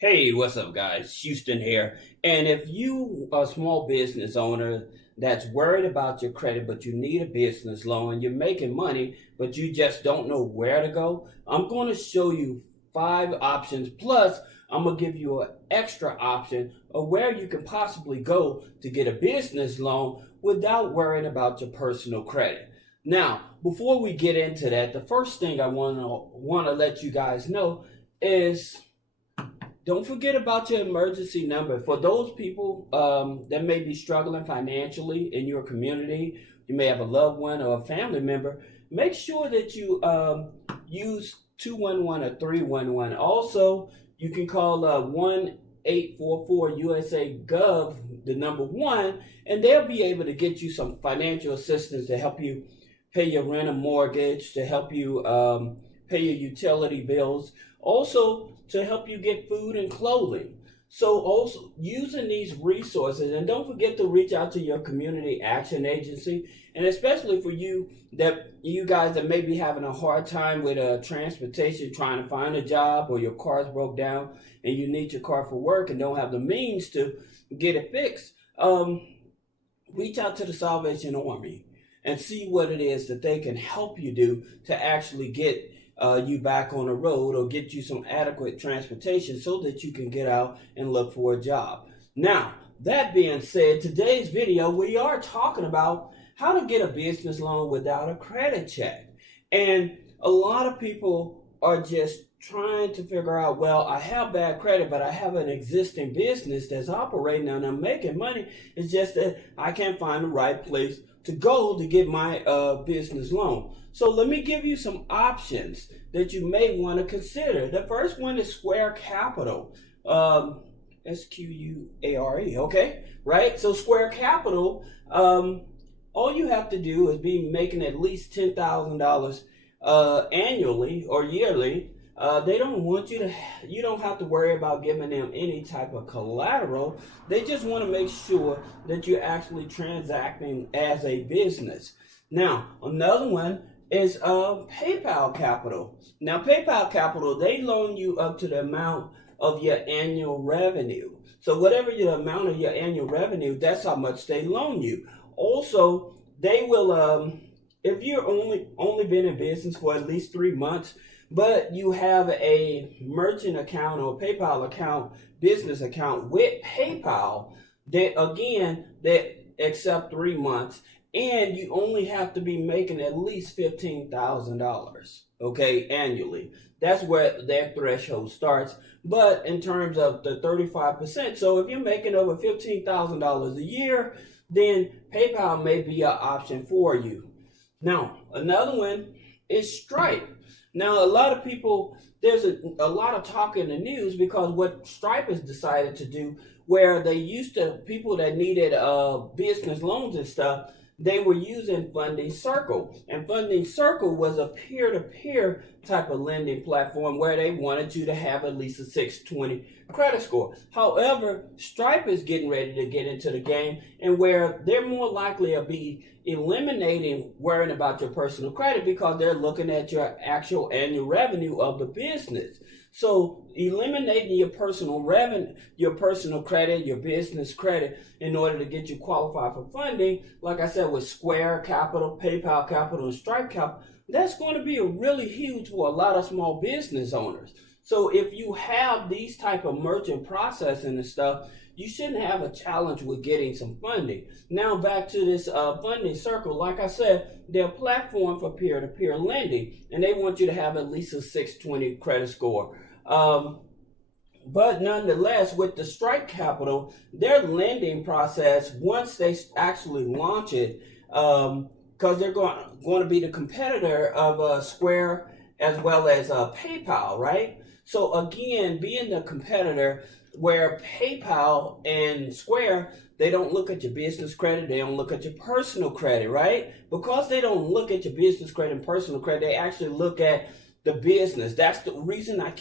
Hey, what's up, guys? Houston here. And if you are a small business owner that's worried about your credit, but you need a business loan, you're making money, but you just don't know where to go, I'm going to show you 5 options. Plus, I'm going to give you an extra option of where you can possibly go to get a business loan without worrying about your personal credit. Now, before we get into that, the first thing I want to let you guys know is don't forget about your emergency number. For those people that may be struggling financially in your community, you may have a loved one or a family member, make sure that you use 211 or 311. Also, you can call 1-844 USA Gov, the number one, and they'll be able to get you some financial assistance to help you pay your rent or mortgage, to help you pay your utility bills. Also, to help you get food and clothing. So also using these resources, and don't forget to reach out to your community action agency, and especially for you guys that may be having a hard time with transportation, trying to find a job, or your car's broke down and you need your car for work and don't have the means to get it fixed. Reach out to the Salvation Army and see what it is that they can help you do to actually get you back on the road or get you some adequate transportation so that you can get out and look for a job. Now, that being said, today's video, we are talking about how to get a business loan without a credit check. And a lot of people are just trying to figure out, well, I have bad credit, but I have an existing business that's operating and I'm making money. It's just that I can't find the right place to go to get my business loan. So let me give you some options that you may want to consider. The first one is Square Capital. Square, okay? Right? So Square Capital, all you have to do is be making at least $10,000 annually or yearly. They don't want you don't have to worry about giving them any type of collateral. They just want to make sure that you're actually transacting as a business. Now, another one is PayPal Capital. Now, PayPal Capital, they loan you up to the amount of your annual revenue. So whatever your amount of your annual revenue, that's how much they loan you. Also, they will, if you're only been in business for at least 3 months, but you have a merchant account or PayPal account, business account with PayPal, they accept 3 months, and you only have to be making at least $15,000, okay, annually. That's where their threshold starts. But in terms of the 35%, so if you're making over $15,000 a year, then PayPal may be an option for you. Now, another one is Stripe. Now, a lot of people, there's a lot of talk in the news because what Stripe has decided to do, where they used to, people that needed business loans and stuff, they were using Funding Circle. And Funding Circle was a peer-to-peer type of lending platform where they wanted you to have at least a 620 credit score. However, Stripe is getting ready to get into the game, and where they're more likely to be eliminating worrying about your personal credit because they're looking at your actual annual revenue of the business. So eliminating your personal revenue, your personal credit, your business credit in order to get you qualified for funding, like I said, with Square Capital, PayPal Capital, and Stripe Capital, that's going to be a really huge for a lot of small business owners. So if you have these type of merchant processing and stuff, you shouldn't have a challenge with getting some funding. Now back to this Funding Circle. Like I said, they're a platform for peer-to-peer lending, and they want you to have at least a 620 credit score. But nonetheless, with the Stripe Capital, their lending process, once they actually launch it, because they're going to be the competitor of Square as well as PayPal, right? So again, being the competitor, where PayPal and Square, they don't look at your business credit, they don't look at your personal credit, right? Because they don't look at your business credit and personal credit, they actually look at the business. That's the reason I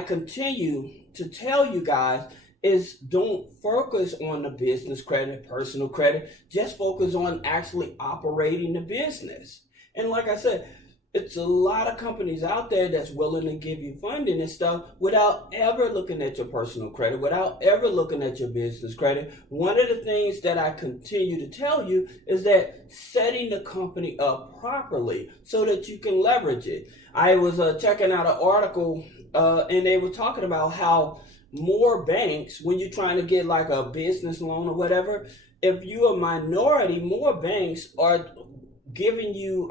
continue to tell you guys is don't focus on the business credit, personal credit, just focus on actually operating the business. And like I said, It's a lot of companies out there that's willing to give you funding and stuff without ever looking at your personal credit, without ever looking at your business credit. One of the things that I continue to tell you is that setting the company up properly so that you can leverage it. I was checking out an article and they were talking about how more banks, when you're trying to get like a business loan or whatever, if you're a minority, more banks are giving you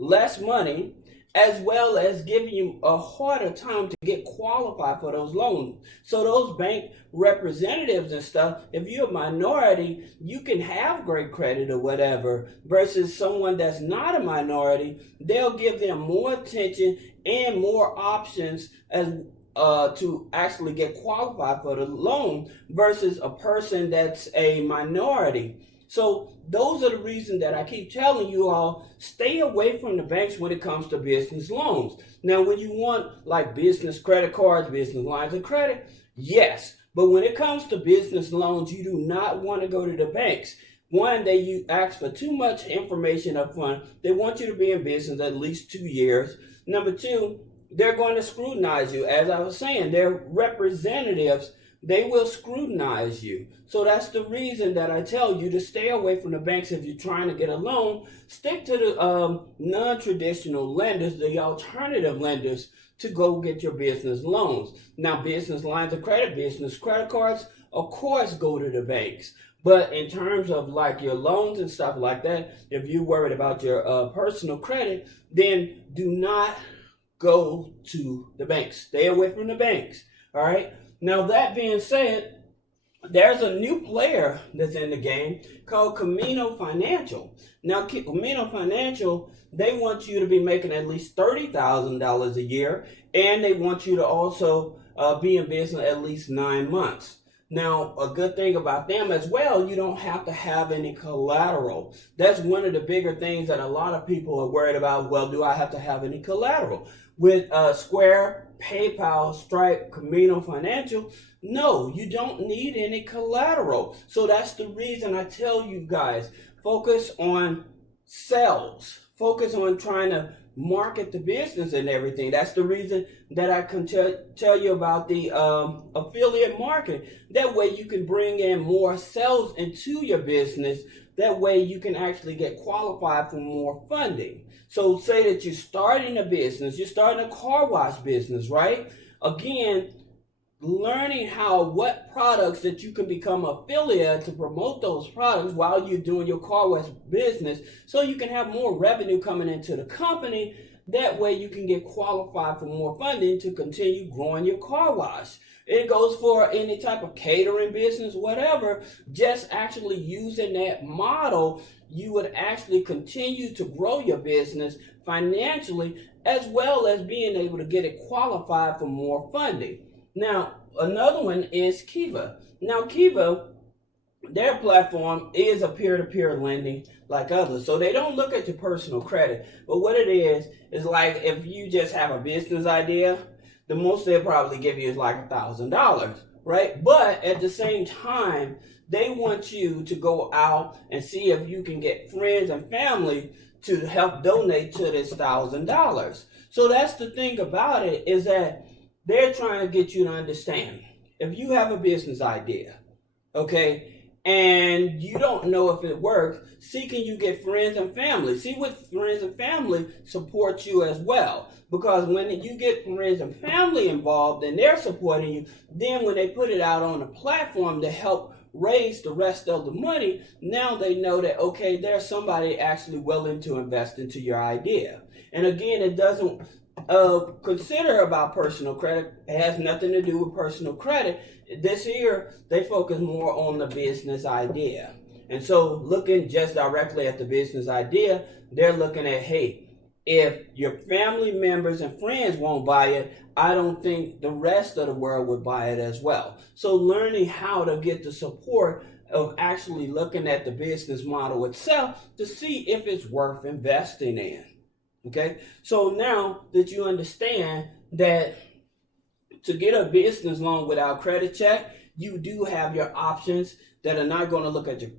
less money, as well as giving you a harder time to get qualified for those loans. So those bank representatives and stuff, if you're a minority, you can have great credit or whatever, versus someone that's not a minority, they'll give them more attention and more options as to actually get qualified for the loan versus a person that's a minority. So those are the reasons that I keep telling you all, stay away from the banks when it comes to business loans. Now, when you want like business credit cards, business lines of credit, yes. But when it comes to business loans, you do not want to go to the banks. One, you ask for too much information up front. They want you to be in business at least 2 years. Number two, they're going to scrutinize you. As I was saying, their representatives, they will scrutinize you. So that's the reason that I tell you to stay away from the banks if you're trying to get a loan. Stick to the non-traditional lenders, the alternative lenders, to go get your business loans. Now, business lines of credit, business credit cards, of course, go to the banks. But in terms of like your loans and stuff like that, if you're worried about your personal credit, then do not go to the banks. Stay away from the banks. All right. Now, that being said, there's a new player that's in the game called Camino Financial. Now, Camino Financial, they want you to be making at least $30,000 a year, and they want you to also be in business at least 9 months. Now, a good thing about them as well, you don't have to have any collateral. That's one of the bigger things that a lot of people are worried about. Well, do I have to have any collateral? With Square, PayPal, Stripe, Camino Financial, no, you don't need any collateral. So that's the reason I tell you guys, focus on sales. Focus on trying to market the business and everything. That's the reason that I can tell you about the affiliate marketing. That way you can bring in more sales into your business. That way you can actually get qualified for more funding. So say that you're starting a business, you're starting a car wash business, right? Again, learning what products that you can become affiliate to promote those products while you're doing your car wash business, so you can have more revenue coming into the company. That way you can get qualified for more funding to continue growing your car wash. It goes for any type of catering business, whatever. Just actually using that model, you would actually continue to grow your business financially, as well as being able to get it qualified for more funding. Now, another one is Kiva. Now, Kiva, their platform is a peer-to-peer lending like others. So they don't look at your personal credit. But what it is like if you just have a business idea, the most they'll probably give you is like $1,000, right? But at the same time, they want you to go out and see if you can get friends and family to help donate to this $1,000. So that's the thing about it, is that they're trying to get you to understand, if you have a business idea, okay, and you don't know if it works, see, can you get friends and family? See what friends and family support you as well. Because when you get friends and family involved and they're supporting you, then when they put it out on a platform to help raise the rest of the money, now they know that, okay, there's somebody actually willing to invest into your idea. And again, it doesn't consider about personal credit. It has nothing to do with personal credit. This year, they focus more on the business idea. And so looking just directly at the business idea, they're looking at, hey, if your family members and friends won't buy it, I don't think the rest of the world would buy it as well. So learning how to get the support of actually looking at the business model itself to see if it's worth investing in. Okay, so now that you understand that to get a business loan without credit check, you do have your options that are not going to look at your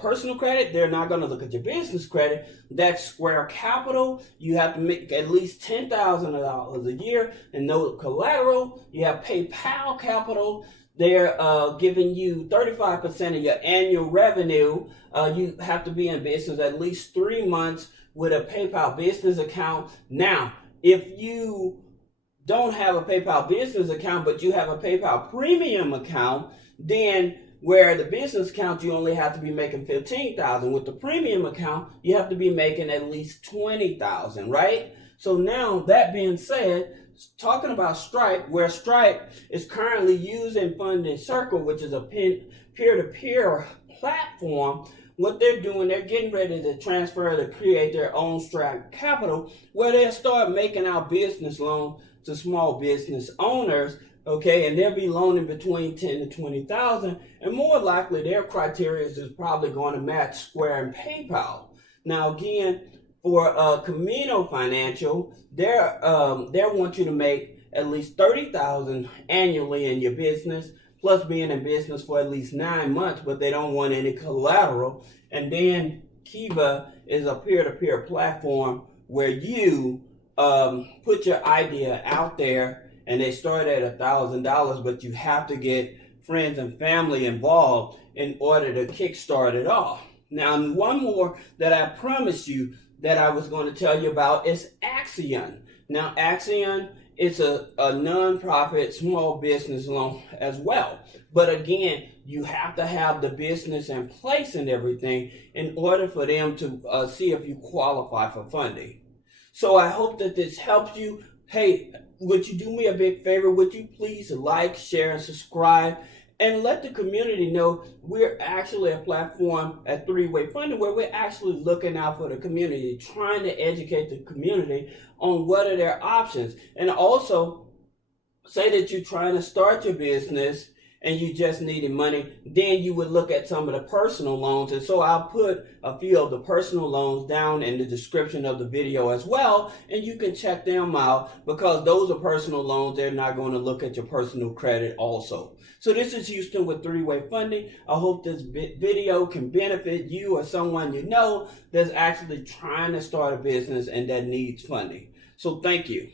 personal credit. They're not going to look at your business credit. That's Square Capital. You have to make at least $10,000 a year and no collateral. You have PayPal Capital. They're giving you 35% of your annual revenue. You have to be in business at least 3 months with a PayPal business account. Now, if you don't have a PayPal business account, but you have a PayPal premium account, then where the business account you only have to be making $15,000. With the premium account, you have to be making at least $20,000, right? So now, that being said, talking about Stripe, where Stripe is currently using Funding Circle, which is a peer-to-peer platform. What they're doing, they're getting ready to transfer to create their own Stripe Capital, where they'll start making out business loans to small business owners, okay, and they'll be loaning between 10 to 20,000, and more likely their criteria is probably going to match Square and PayPal. Now again, for Camino Financial, they want you to make at least $30,000 annually in your business, plus being in business for at least 9 months, but they don't want any collateral. And then Kiva is a peer-to-peer platform where you put your idea out there, and they start at $1,000, but you have to get friends and family involved in order to kickstart it off. Now, one more that I promised you that I was going to tell you about is Axion. Now, Axion is a non-profit small business loan as well. But again, you have to have the business in place and everything in order for them to see if you qualify for funding. So I hope that this helps you. Hey, would you do me a big favor? Would you please like, share, and subscribe? And let the community know we're actually a platform at Three-Way Funding where we're actually looking out for the community, trying to educate the community on what are their options. And also, say that you're trying to start your business and you just needed money, then you would look at some of the personal loans. And so I'll put a few of the personal loans down in the description of the video as well, and you can check them out because those are personal loans. They're not going to look at your personal credit also. So this is Houston with Three-Way Funding. I hope this video can benefit you or someone you know that's actually trying to start a business and that needs funding. So thank you.